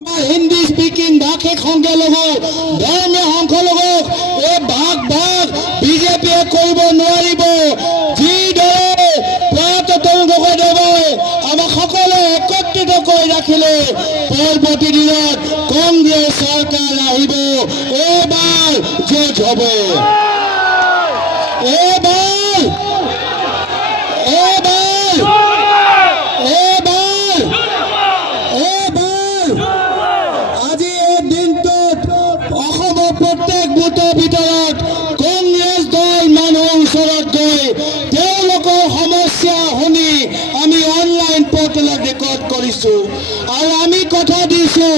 Hindi speaking भाषे संख्यालघु धर्मीय संख्यालघुक এই ভাগ ভাগ বিজেপিয়ে কৰিব নোৱাৰিব যি দৰে প্ৰত্যেক দেৱ আমাক সকলো একত্ৰিত কৰি ৰাখিলে পৰৱৰ্তী দিনত কংগ্ৰেছ চৰকাৰ আহিব এবাৰ জয় হ'ব আজি এই দিনটোত অসমৰ প্ৰত্যেক বুথৰ ভিতৰত কংগ্ৰেছ দল মানুহৰ ওচৰত গৈ তেওঁলোকৰ সমস্যা শুনি আমি অনলাইন পৰ্টেলত ৰেকৰ্ড কৰিছোঁ আৰু আমি কথা দিছোঁ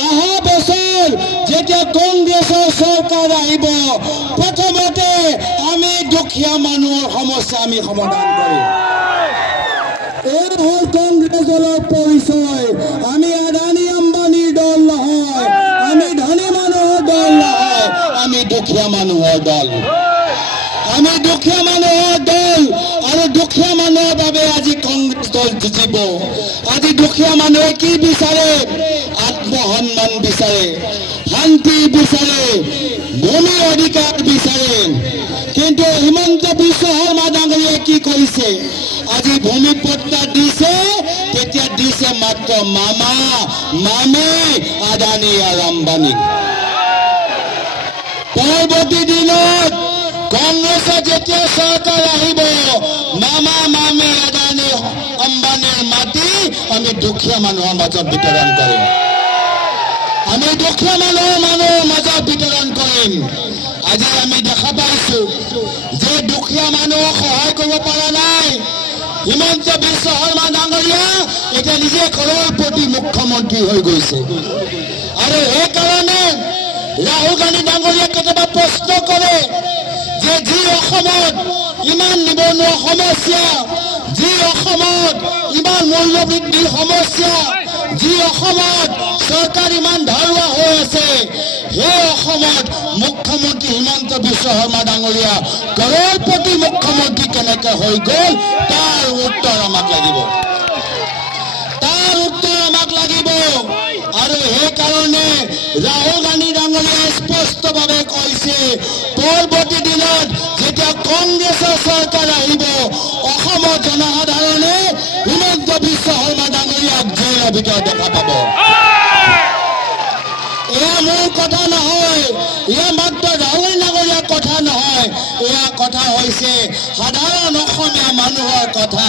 অহা বছৰ যেতিয়া কংগ্ৰেছৰ চৰকাৰ আহিব প্ৰথমতে আমি দুখীয়া মানুহৰ সমস্যা আমি সমাধান কৰিম এই হ'ল কংগ্ৰেছ দলৰ পৰিচয় আমি আদানী আম্বানীৰ দল নহয় আমি ধনী মানুহৰ দল নহয় আমি দুখীয়া মানুহৰ দল আমি দুখীয়া মানুহৰ দল আৰু দুখীয়া মানুহৰ বাবে আজি কংগ্ৰেছ দল জিকিব আজি দুখীয়া মানুহে কি বিচাৰে আত্মসন্মান বিচাৰে শান্তি বিচাৰে ভূমি অধিকাৰ বিচাৰে কিন্তু হিমন্ত বিশ্ব শৰ্মা ডাঙৰীয়াই কি কৰিছে আজি ভূমি পট্টা দিছে তেতিয়া দিছে মাত্ৰ মামা মামী আদানী আৰু আম্বানী পৰৱৰ্তী দিনত কংগ্ৰেছৰ যেতিয়া চৰকাৰ আহিব মামা মামী আদানী আম্বানীৰ মাটি আমি দুখীয়া মানুহৰ মাজত বিতৰণ কৰিম আমি দুখীয়া মানুহৰ মাজত বিতৰণ কৰিম আজি আমি দেখা পাইছো যে দুখীয়া মানুহক সহায় কৰিব পৰা নাই হিমন্ত বিশ্ব শৰ্মা ডাঙৰীয়া এতিয়া নিজে কરોড়পতি মুখ্যমন্ত্ৰী হৈ গৈছে আৰু সেইকাৰণে ৰাহুল গান্ধী ডাঙৰীয়া কেতিয়াবা প্ৰশ্ন কৰে যে যি অসমত ইমান নিবনুৱা সমস্যা যি অসমত ইমান মূল্যবৃদ্ধিৰ সমস্যা যি অসমত চৰকাৰ ইমান ধাৰুৱা হৈ আছে সেই অসমত মুখ্যমন্ত্ৰী হিমন্ত বিশ্ব শৰ্মা ডাঙৰীয়া কৰোড়পতি মুখ্যমন্ত্ৰী কেনেকৈ হৈ গ'ল তাৰ উত্তৰ আমাক লাগিব আৰু সেইকাৰণে ৰাহুল গান্ধী ডাঙৰীয়াই স্পষ্টভাৱে কৈছে পৰৱৰ্তী দিনত যেতিয়া কংগ্ৰেছৰ চৰকাৰ আহিব অসমৰ জনসাধাৰণে হিমন্ত বিশ্ব শৰ্মা ডাঙৰীয়াক জেলৰ ভিতৰত দেখা পাব এয়া মোৰ কথা নহয় এয়া মাত্ৰ ৰাহুল ডাঙৰীয়াৰ কথা নহয় এয়া কথা হৈছে সাধাৰণ অসমীয়া মানুহৰ কথা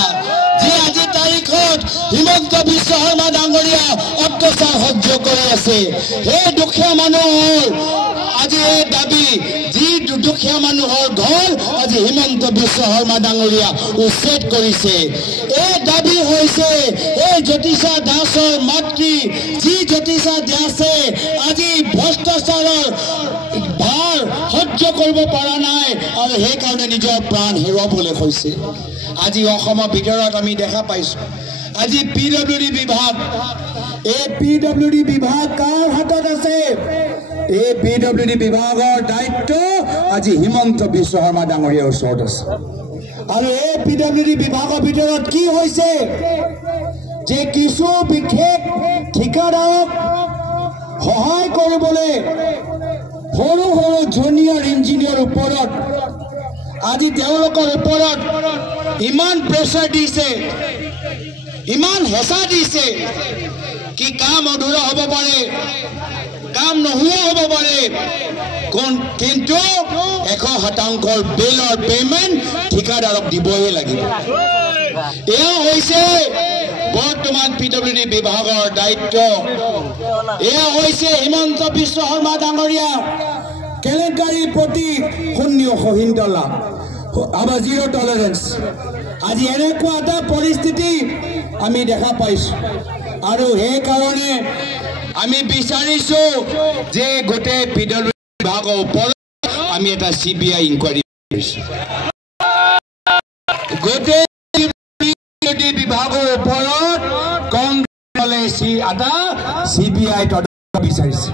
যি আজি তাৰিখত হিমন্ত বিশ্ব শৰ্মা ডাঙৰীয়া অত্যাচাৰ সহ্য কৰি আছে সেই দুখীয়া মানুহৰ আজি এই দাবী যি দুখীয়া মানুহৰ ঘৰ আজি হিমন্ত বিশ্ব শৰ্মা ডাঙৰীয়া উচ্ছেদ কৰিছে এই দাবী হৈছে এই জ্যোতিষা দাসৰ মাতৃ যি জ্যোতিষা দাসে আজি ভ্ৰষ্টাচাৰৰ ভাৰ সহ্য কৰিব পৰা নাই আৰু সেইকাৰণে নিজৰ প্ৰাণ হেৰুৱাবলৈ হৈছে আজি অসমৰ ভিতৰত আমি দেখা পাইছো আজি পিডব্লিউডি বিভাগ এই পিডব্লিউডি বিভাগ কাৰ হাতত আছে এই পিডব্লিউডি বিভাগৰ দায়িত্ব আজি হিমন্ত বিশ্ব শৰ্মা ডাঙৰীয়াৰ ওচৰত আছে আৰু এই পিডব্লিউডি বিভাগৰ ভিতৰত কি হৈছে যে কিছু বিশেষ ঠিকাদাৰক সহায় কৰিবলৈ সৰু সৰু জুনিয়ৰ ইঞ্জিনিয়াৰ ওপৰত আজি তেওঁলোকৰ ওপৰত ইমান প্ৰেছাৰ দিছে ইমান হেঁচা দিছে কি কাম অধুৰা হ'ব পাৰে কাম নোহোৱা হ'ব পাৰে কিন্তু 100% বিলৰ পেমেণ্ট ঠিকাদাৰক দিবই লাগিব এয়া হৈছে বৰ্তমান পিডব্লিউডি বিভাগৰ দায়িত্ব এয়া হৈছে হিমন্ত বিশ্ব শৰ্মা ডাঙৰীয়া কেলেংকাৰীৰ প্ৰতি শূন্য সহিষ্ণুতা আমাৰ জিৰ' টলাৰেঞ্চ আজি এনেকুৱা এটা পৰিস্থিতি আমি দেখা পাইছোঁ আৰু সেইকাৰণে আমি বিচাৰিছোঁ যে গোটেই পিডব্লিউডি বিভাগৰ ওপৰত আমি এটা CBI ইনকুৱাৰী কৰিছোঁ গোটেই পিডব্লিউডি বিভাগৰ ওপৰত কংগ্ৰেছ দলে এটা CBI তদন্ত বিচাৰিছে